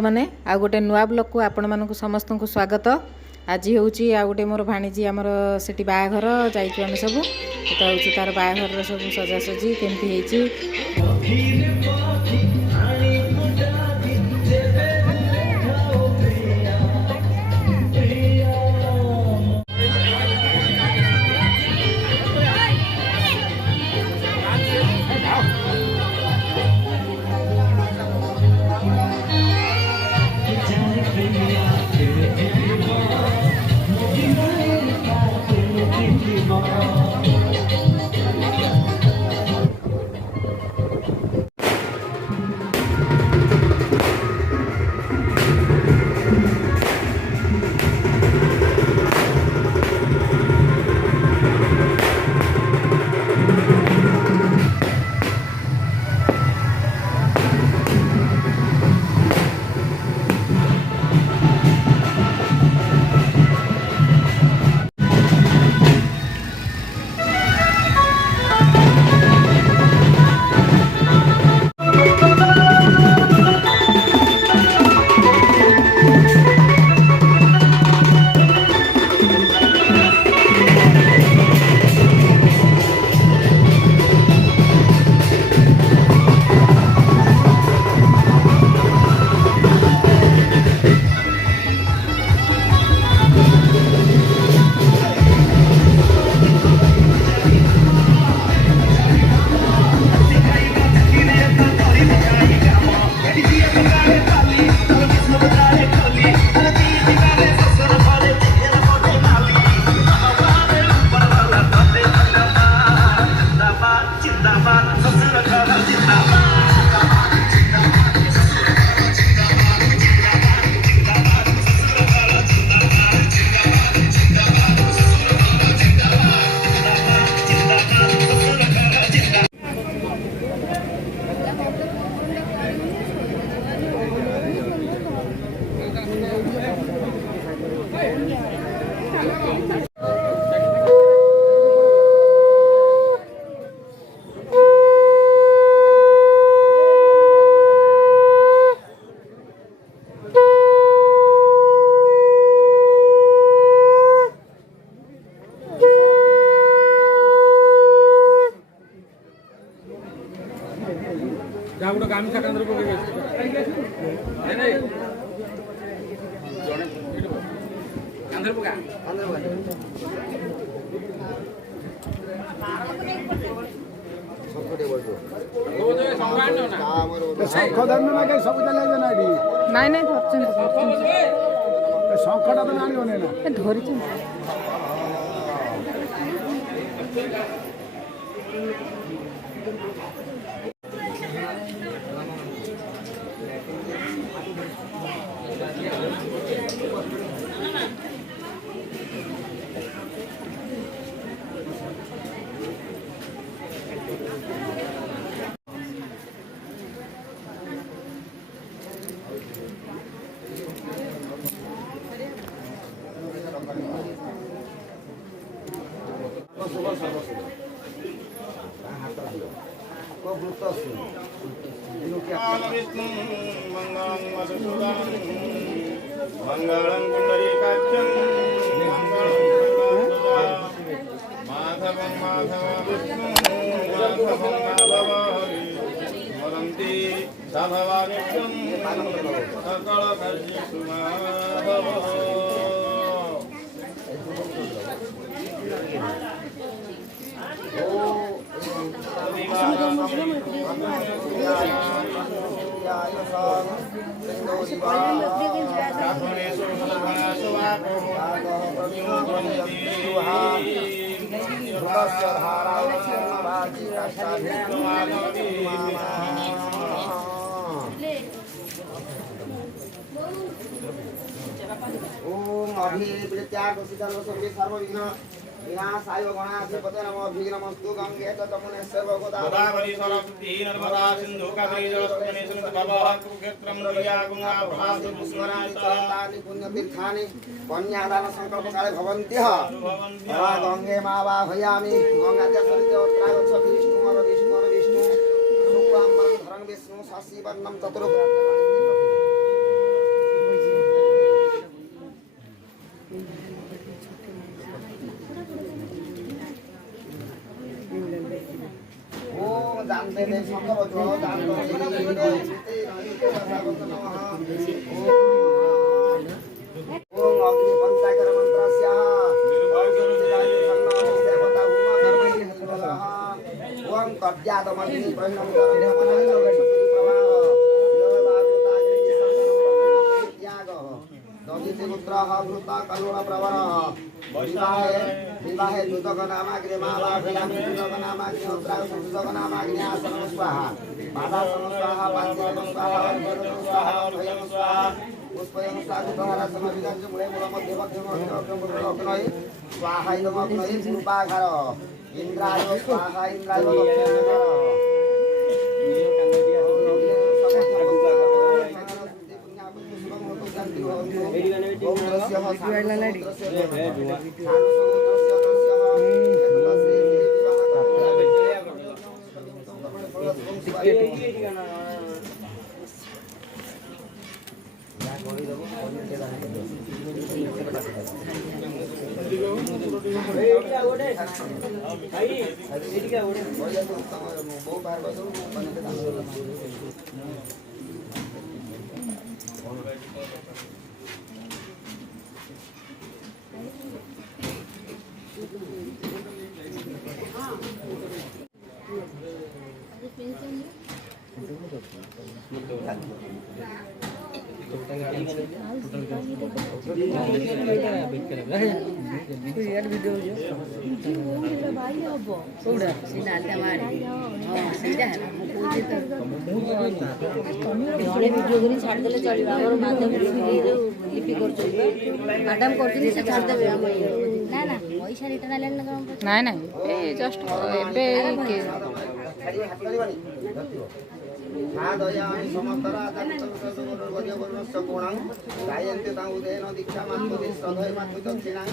मैंने आ गोटे नुआ ब्लॉग को आपण मानक समस्त को स्वागत। आज हूँ आ गोटे मोर भाणीजी आमर से बाहाघर जाइए आम सब तो हूँ तार बाहाघर सब सजासजी केमती नाई नाई शंखटा तो जान धरी मंगलं पुंडरीकाक्षं माधवं माधवविष्णुं माधवं माधवहरि स्मरन्ति सभवानित्यं सकलकर्येषु माधवः। ओम अभिप्रीत्या सर्वविघ्न विनाशाय गणाधिपते नमः विघ्नमस्तु गंगे तमुने गोदावरी सरस्वती नर्मदा सिंधु कावेरी जलस्मिन् सन्निधिं कुरुक्षेत्रं नद्या गंगा ब्रह्मपुत्र पुष्कराणि पुण्यतीर्थानि कन्यादान संकल्पकाले भवन्त्यः गंगे मावाहयामि गंगाजलसरितोत्रागच्छ विष्णु शुक्लां वरदं विष्णु शशिवर्णं चतुर्भुजं दान्ते दे शंकर जो दान्ते ओम अग्नि पंचाकर मंत्रस्य देवता उमा कर्मणि ओम तद्यातमग्नि प्रहिणं भूता कलुण प्रवर विवाहे दुदक नामाग्नि मालाभयामि दुदक नामाग्नि उत्तराग दुदक नामाग्नि आसन स्वाहा बाधा स्वाहा पांचम स्वाहा अर्घ्यं स्वाहा अभयं स्वाहा पुष्पयं स्वाहा समविदं मुळे मूल मध्य मध्यम अग्नय स्वाहा इदम अग्नय पूर्वाघर इंद्राय स्वाहा इंद्राय ଜଣେ ଭିଡ଼ିଓ କରି ଛାଡ଼ିଦେଲେ ଚଳିବ ଆମର ମାଧ୍ୟମ ଲିପି କରୁଛନ୍ତି ମ୍ୟାଡ଼ାମ୍ କରୁଛନ୍ତି ସେ ଛାଡ଼ିଦେବେ ଆମ ନା ନା ପଇସା ରିଟର୍ନ ଆଇଲାଣି ନା କ'ଣ ନାଇଁ ନାଇଁ ଏଇ ଜଷ୍ଟ ଏବେ साधयामि समस्तरा जातस्य गुणं गायन्ति तं उदयेन दीक्षा मात्मति श्रद्धय मात्मति दक्षिणां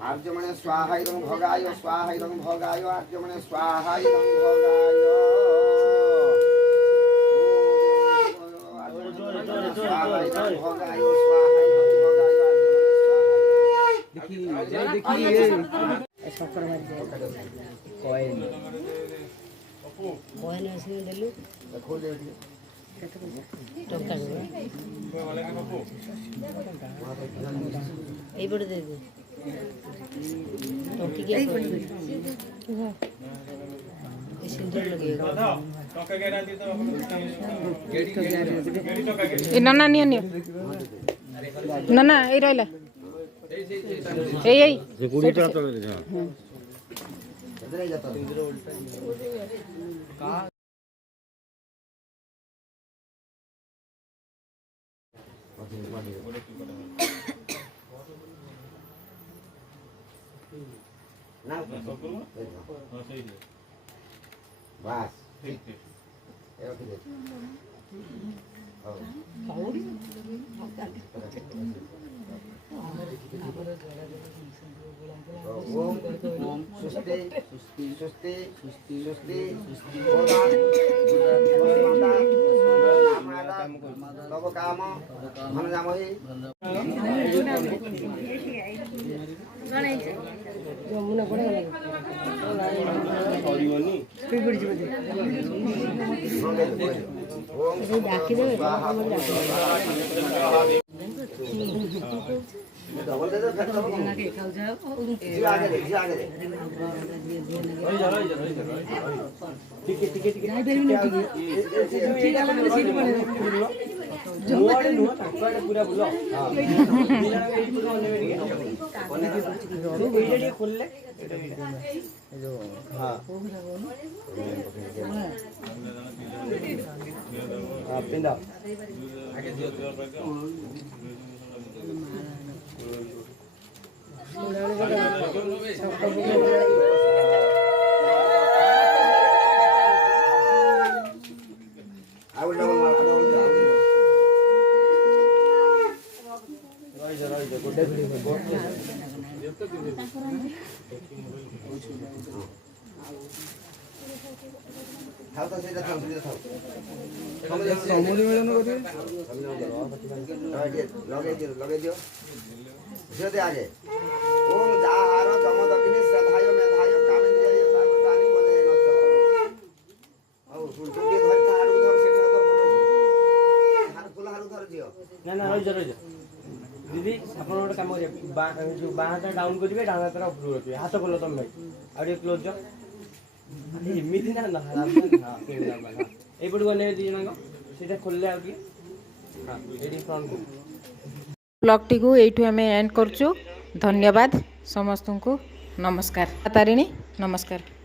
आर्यमणे स्वाहा इदं भोगाय स्वाहा इदं भोगाय आर्यमणे स्वाहा इदं भोगाय स्वाहा इदं भोगाय स्वाहा इदं भोगाय आर्यमणे ଏଇପଟେ ଦେଇଦେ ଟଙ୍କିକିଆ ସିନ୍ଦୁର ଲଗେଇବ ଏ ନନା ନିଅ ନିଅ ନନା ଏଇ ରହିଲା ଏଇ बस ओम सुस्ते सुस्ते सुस्ते तब काम मन जामहि ଯମୁନା ପଡେ ଡାକିଦେବେ डबल दे दे फिर सब जी आगे दे ठीक ଯାଇ ପାରିବିନି जोआड़े नुआ ताकड़े पूरा बुलो हां एइडे खोलले जो हां हां पिंदा आगे दियो ଥାଉ ତ ସେଇଟା ଥାଉ ସେଇଟା ଥାଉ ଲଗେଇ ଦିଅ ଝିଅ ଦେ ଆଗେ ଓମ୍ ଯାହାର ଜମ ଦକ୍ଷିଣୀ ଶ୍ରଦ୍ଧାୟ ମେଧାୟ କାମିନ୍ଦ୍ରିୟ ତାନି ବୋଲେ ନଚ ଆଉ ଟିକେ ଧରି ତା ଆଡକୁ ଧର ସେଠି ଧର ଫୁଲ ହାରୁ ଧର ଝିଅ ନା ନା ରହିଛ ଦିଦି ଆପଣ ଗୋଟେ କାମ କରିବେ ଯୋଉ ବାଁ ହାତ ଡାଉନ କରିବେ ଡାହାଣ ହାତଟା ଉପରକୁ ରଖିବେ ହାତ ଖୋଲ ତମେ ଭାଇ ଆଉ ଟିକେ କ୍ଲୋଜ ଯାଅ ଏମିତି ନା ଏଇପଟକୁ ଅନେଇବେ ଦୁଇ ଜଣଙ୍କ ସେଇଟା ଖୋଲିଲେ ଆଉ ଟିକେ ହଁ ଏଇଠି ଫ୍ରଣ୍ଟ ବ୍ଲଗ୍ଟିକୁ ଏଇଠୁ ଆମେ ଏଣ୍ଡ କରୁଛୁ। ଧନ୍ୟବାଦ ସମସ୍ତଙ୍କୁ। ନମସ୍କାର। ତାରିଣୀ ନମସ୍କାର।